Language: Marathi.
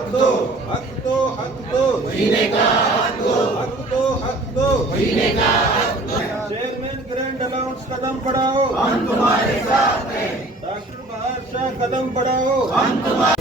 हक दो, हक दो, हक दो, जीने का हक दो, हक दो, हक दो। जीने का हक दो। चेयरमैन ग्रैंड अलाउंस कदम बढ़ाओ, हम तुम्हारे साथ हैं, डॉक्टर बाहर शाह कदम बढ़ाओ, हम तुम्हारे